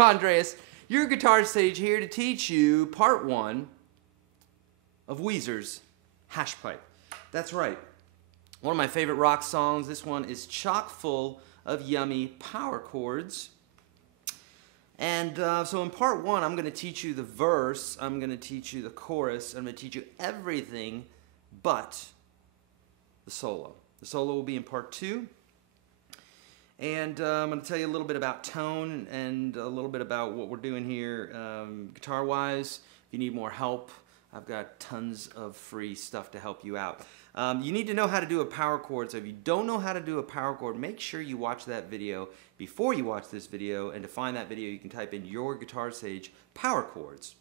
Andreas, your guitar sage here to teach you part 1 of Weezer's Hash Pipe. That's right. One of my favorite rock songs. This one is chock full of yummy power chords. And so in part 1, I'm going to teach you the verse, I'm going to teach you the chorus, I'm going to teach you everything but the solo. The solo will be in part 2. And I'm going to tell you a little bit about tone and a little bit about what we're doing here guitar-wise. If you need more help, I've got tons of free stuff to help you out. You need to know how to do a power chord, so if you don't know how to do a power chord, make sure you watch that video before you watch this video, and to find that video you can type in YourGuitarSage power chords.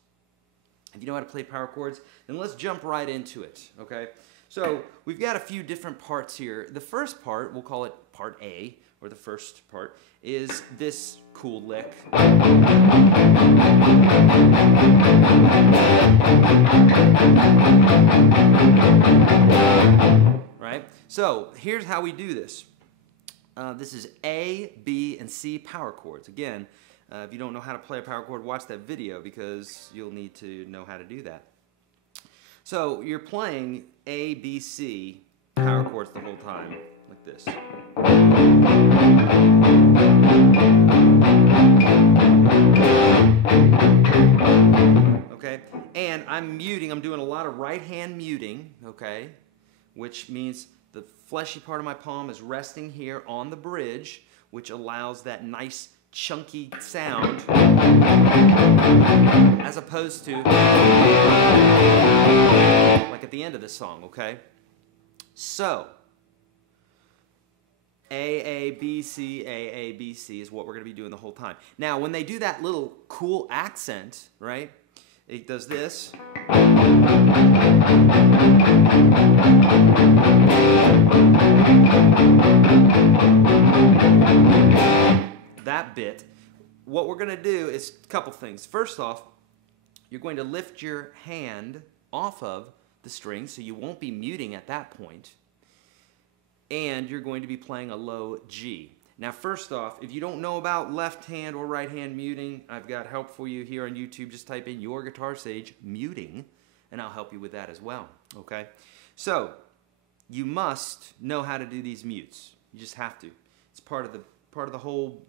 If you know how to play power chords, then let's jump right into it, okay? So we've got a few different parts here. The first part, we'll call it part A, or the first part, is this cool lick. Right? So here's how we do this. This is A, B, and C power chords. Again, if you don't know how to play a power chord, watch that video because you'll need to know how to do that. So you're playing A, B, C power chords the whole time, like this. Okay, and I'm muting, I'm doing a lot of right hand muting, okay, which means the fleshy part of my palm is resting here on the bridge, which allows that nice chunky sound as opposed to like at the end of this song, okay? So A, B, C, A, B, C is what we're going to be doing the whole time. Now, when they do that little cool accent, right, it does this. That bit. What we're going to do is a couple things. First off, you're going to lift your hand off of the string, so you won't be muting at that point. And you're going to be playing a low G. Now, first off, if you don't know about left hand or right hand muting, I've got help for you here on YouTube. Just type in YourGuitarSage muting, and I'll help you with that as well, okay? So, you must know how to do these mutes. You just have to. It's part of the whole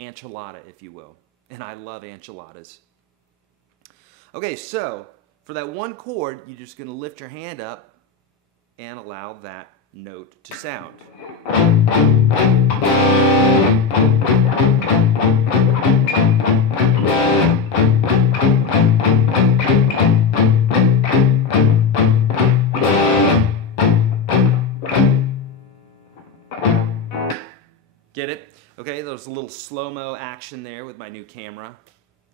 enchilada, if you will. And I love enchiladas. Okay, so, for that one chord, you're just going to lift your hand up and allow that note to sound. Get it? Okay, there's a little slow-mo action there with my new camera.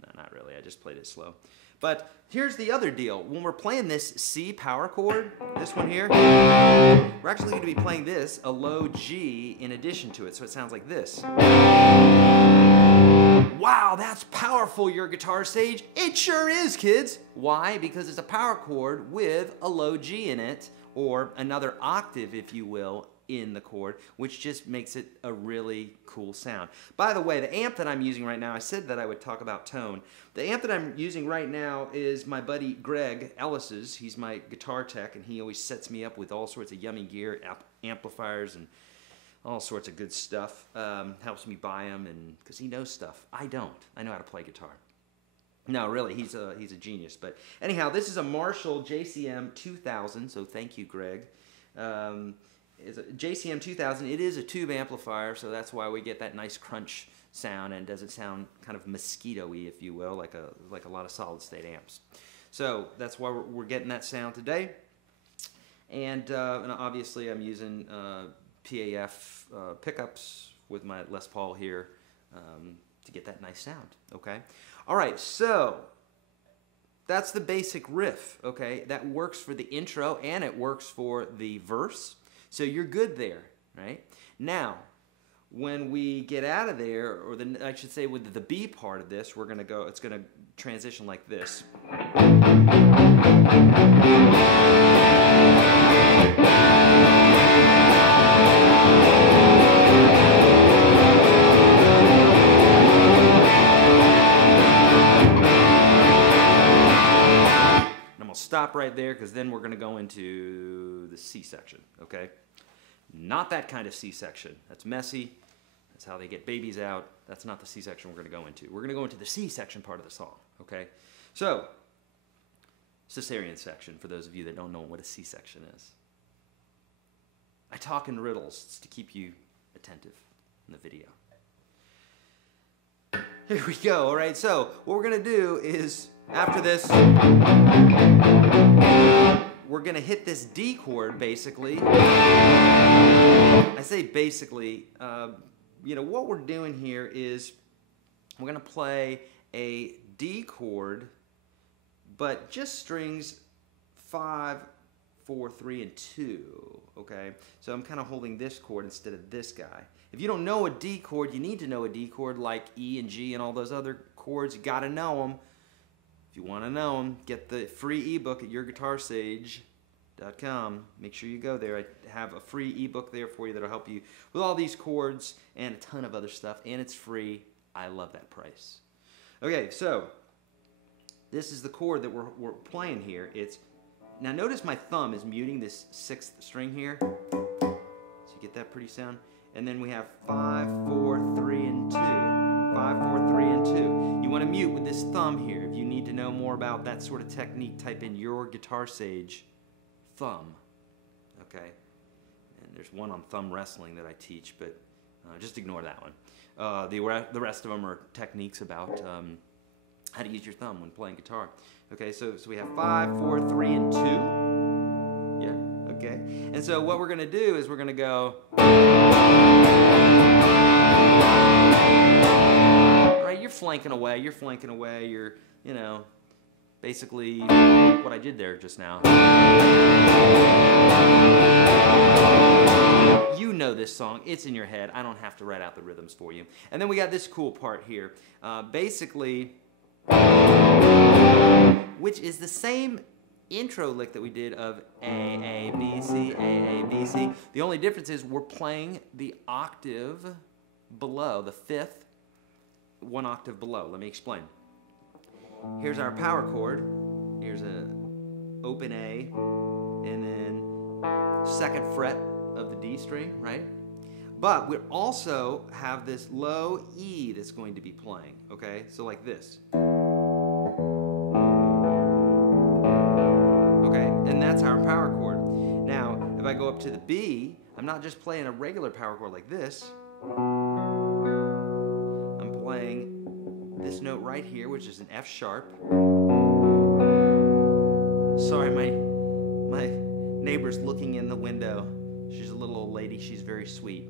No, not really, I just played it slow. But here's the other deal. When we're playing this C power chord, this one here, we're actually going to be playing this, a low G, in addition to it. So it sounds like this. Wow, that's powerful, your guitar sage. It sure is, kids. Why? Because it's a power chord with a low G in it, or another octave, if you will, in the chord, which just makes it a really cool sound. By the way, the amp that I'm using right now, I said that I would talk about tone. The amp that I'm using right now is my buddy Greg Ellis's. He's my guitar tech, and he always sets me up with all sorts of yummy gear, amplifiers, and all sorts of good stuff. Helps me buy them, and because he knows stuff. I don't. I know how to play guitar. No, really, he's a genius. But anyhow, this is a Marshall JCM 2000, so thank you, Greg. It's a JCM 2000. It is a tube amplifier, so that's why we get that nice crunch sound, and doesn't sound kind of mosquito-y, if you will, like a lot of solid-state amps. So that's why we're getting that sound today. And obviously, I'm using PAF pickups with my Les Paul here to get that nice sound. Okay. All right, so that's the basic riff, okay? That works for the intro and it works for the verse. So you're good there, right? Now, when we get out of there, or I should say with the B part of this, we're gonna go, it's gonna transition like this. Stop right there, because then we're going to go into the C section, okay? Not that kind of C section. That's messy. That's how they get babies out. That's not the C section we're going to go into. We're going to go into the C section part of the song, okay? So, Caesarean section, for those of you that don't know what a C section is. I talk in riddles. It's to keep you attentive in the video. Here we go, all right? So, what we're going to do is, after this, we're going to hit this D chord, basically. I say basically, you know, what we're doing here is we're going to play a D chord, but just strings 5, 4, 3, and 2, okay? So I'm kind of holding this chord instead of this guy. If you don't know a D chord, you need to know a D chord like E and G and all those other chords. You got to know them. If you want to know them, get the free ebook at YourGuitarSage.com. Make sure you go there. I have a free ebook there for you that'll help you with all these chords and a ton of other stuff, and it's free. I love that price. Okay, so this is the chord that we're playing here. Now notice my thumb is muting this 6th string here. So you get that pretty sound. And then we have 5, 4, 3, and 2. 5, 4, 3, and 2. You want to mute with this thumb here. If you need to know more about that sort of technique, type in YourGuitarSage thumb. Okay? And there's one on thumb wrestling that I teach, but just ignore that one. The rest of them are techniques about how to use your thumb when playing guitar. Okay, so we have 5, 4, 3, and 2. Yeah, okay. And so what we're going to do is we're going to go... You're flanking away, you're, you know, basically what I did there just now. You know this song, it's in your head, I don't have to write out the rhythms for you. And then we got this cool part here, basically, which is the same intro lick that we did of A, A, B, C, A, A, B, C. The only difference is we're playing the octave below, the 5th, 1 octave below. Let me explain. Here's our power chord. Here's a open A, and then 2nd fret of the D string, right? But we also have this low E that's going to be playing, okay? So like this. Okay, and that's our power chord. Now, if I go up to the B, I'm not just playing a regular power chord like this. Playing this note right here, which is an F sharp. Sorry, my neighbor's looking in the window. She's a little old lady. She's very sweet.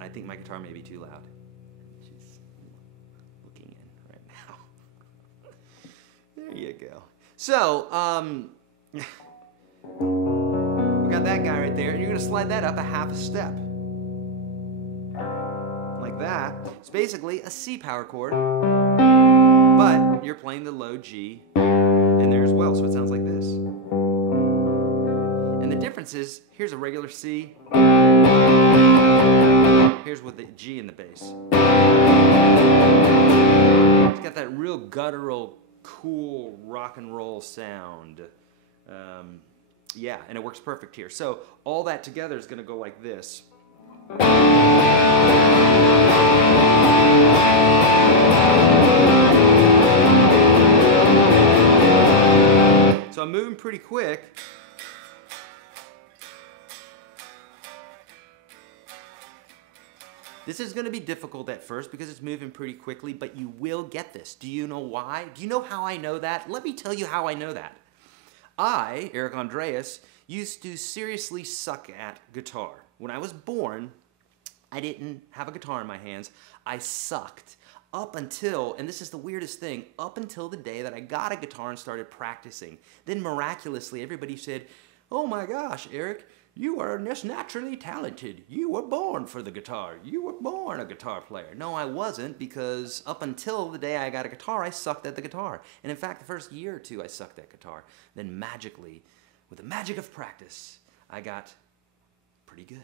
I think my guitar may be too loud. She's looking in right now. There you go. So, we got that guy right there, and you're going to slide that up a half a step. That. It's basically a C power chord, but you're playing the low G in there as well, so it sounds like this. And the difference is, here's a regular C. Here's with the G in the bass. It's got that real guttural, cool rock and roll sound. Yeah, and it works perfect here. So all that together is going to go like this. So I'm moving pretty quick. This is going to be difficult at first because it's moving pretty quickly, but you will get this. Do you know why? Do you know how I know that? Let me tell you how I know that. I, Eric Andreas, used to seriously suck at guitar. When I was born, I didn't have a guitar in my hands. I sucked up until, and this is the weirdest thing, up until the day that I got a guitar and started practicing. Then miraculously, everybody said, "Oh my gosh, Eric, you are just naturally talented. You were born for the guitar. You were born a guitar player." No, I wasn't, because up until the day I got a guitar, I sucked at the guitar. And in fact, the first year or two, I sucked at guitar. Then magically, with the magic of practice, I got pretty good.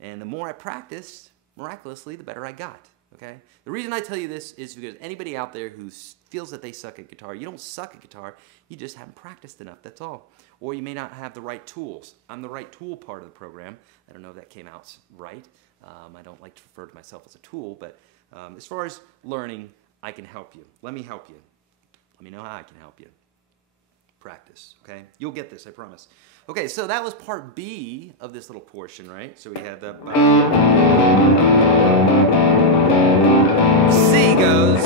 And the more I practiced, miraculously, the better I got. Okay? The reason I tell you this is because anybody out there who feels that they suck at guitar, you don't suck at guitar, you just haven't practiced enough, that's all. Or you may not have the right tools. I'm the right tool part of the program. I don't know if that came out right. I don't like to refer to myself as a tool, but as far as learning, I can help you. Let me help you. Let me know how I can help you. Practice, okay? You'll get this, I promise. Okay, so that was part B of this little portion, right? So we had the C goes.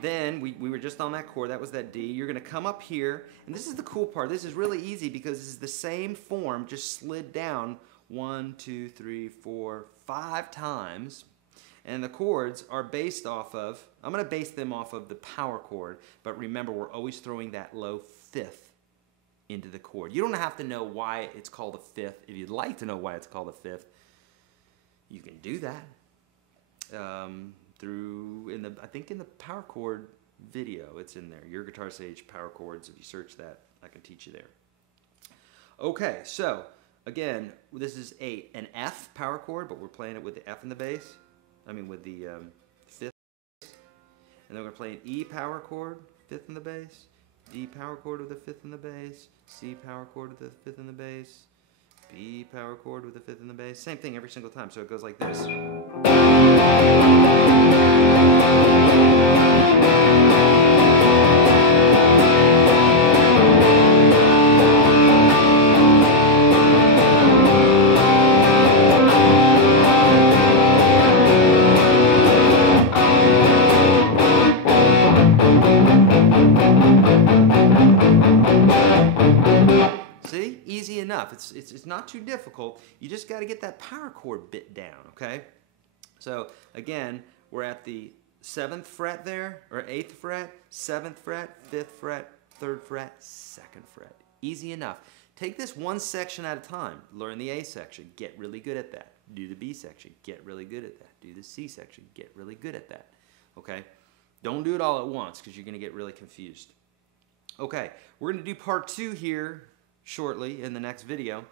Then we were just on that chord, that was that D. You're gonna come up here, and this is the cool part. This is really easy because this is the same form, just slid down 1, 2, 3, 4, 5 times. And the chords are based off of, I'm going to base them off of the power chord, but remember, we're always throwing that low fifth into the chord. You don't have to know why it's called a fifth. If you'd like to know why it's called a fifth, you can do that I think in the power chord video, it's in there. YourGuitarSage power chords. If you search that, I can teach you there. Okay, so again, this is an F power chord, but we're playing it with the F in the bass. With the fifth. And then we're going to play an E power chord, fifth in the bass, D power chord with the fifth in the bass, C power chord with the fifth in the bass, B power chord with the fifth in the bass. Same thing every single time, so it goes like this. See? Easy enough. It's not too difficult. You just got to get that power chord bit down, okay? So, again, we're at the 7th fret there, or 8th fret, 7th fret, 5th fret, 3rd fret, 2nd fret. Easy enough. Take this one section at a time. Learn the A section. Get really good at that. Do the B section. Get really good at that. Do the C section. Get really good at that. Okay? Don't do it all at once because you're going to get really confused. Okay, we're going to do part 2 here shortly in the next video.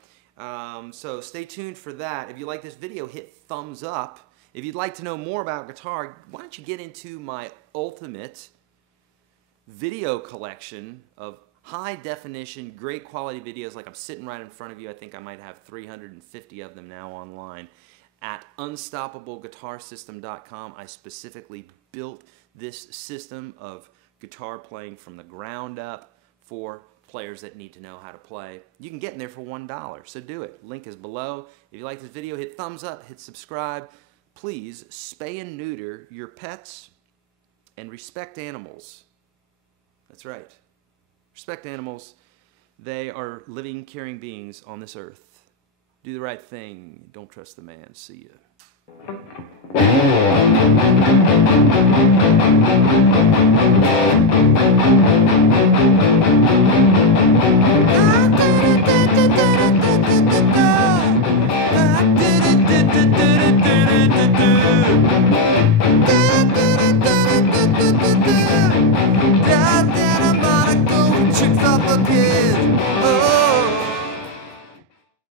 So stay tuned for that. If you like this video, hit thumbs up. If you'd like to know more about guitar, why don't you get into my ultimate video collection of high definition, great quality videos like I'm sitting right in front of you. I think I might have 350 of them now online at unstoppableguitarsystem.com. I specifically built this system of guitar playing from the ground up for players that need to know how to play. You can get in there for $1, so do it. Link is below. If you like this video, hit thumbs up, hit subscribe. Please spay and neuter your pets and respect animals. That's right. Respect animals. They are living, caring beings on this earth. Do the right thing. Don't trust the man. See ya.